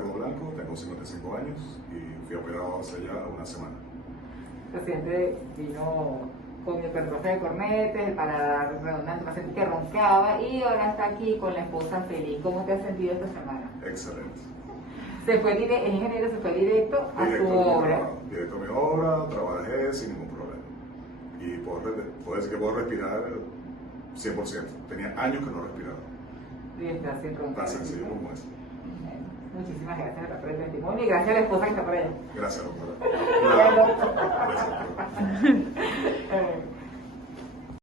Ricardo Blanco, tengo 55 años y fui operado hace ya una semana. El paciente vino con hipertrofia de cornetes, el paladar redundante, el paciente que roncaba y ahora está aquí con la esposa feliz. ¿Cómo te has sentido esta semana? Excelente. El ingeniero se fue directo a su obra. Directo a mi obra, trabajé sin ningún problema. Y puedo decir que puedo respirar 100%. Tenía años que no respiraba. Y está sin roncar. Tan sencillo como eso. Muchísimas gracias por el testimonio y gracias a la esposa que está por allá. Gracias, doctora. Bueno.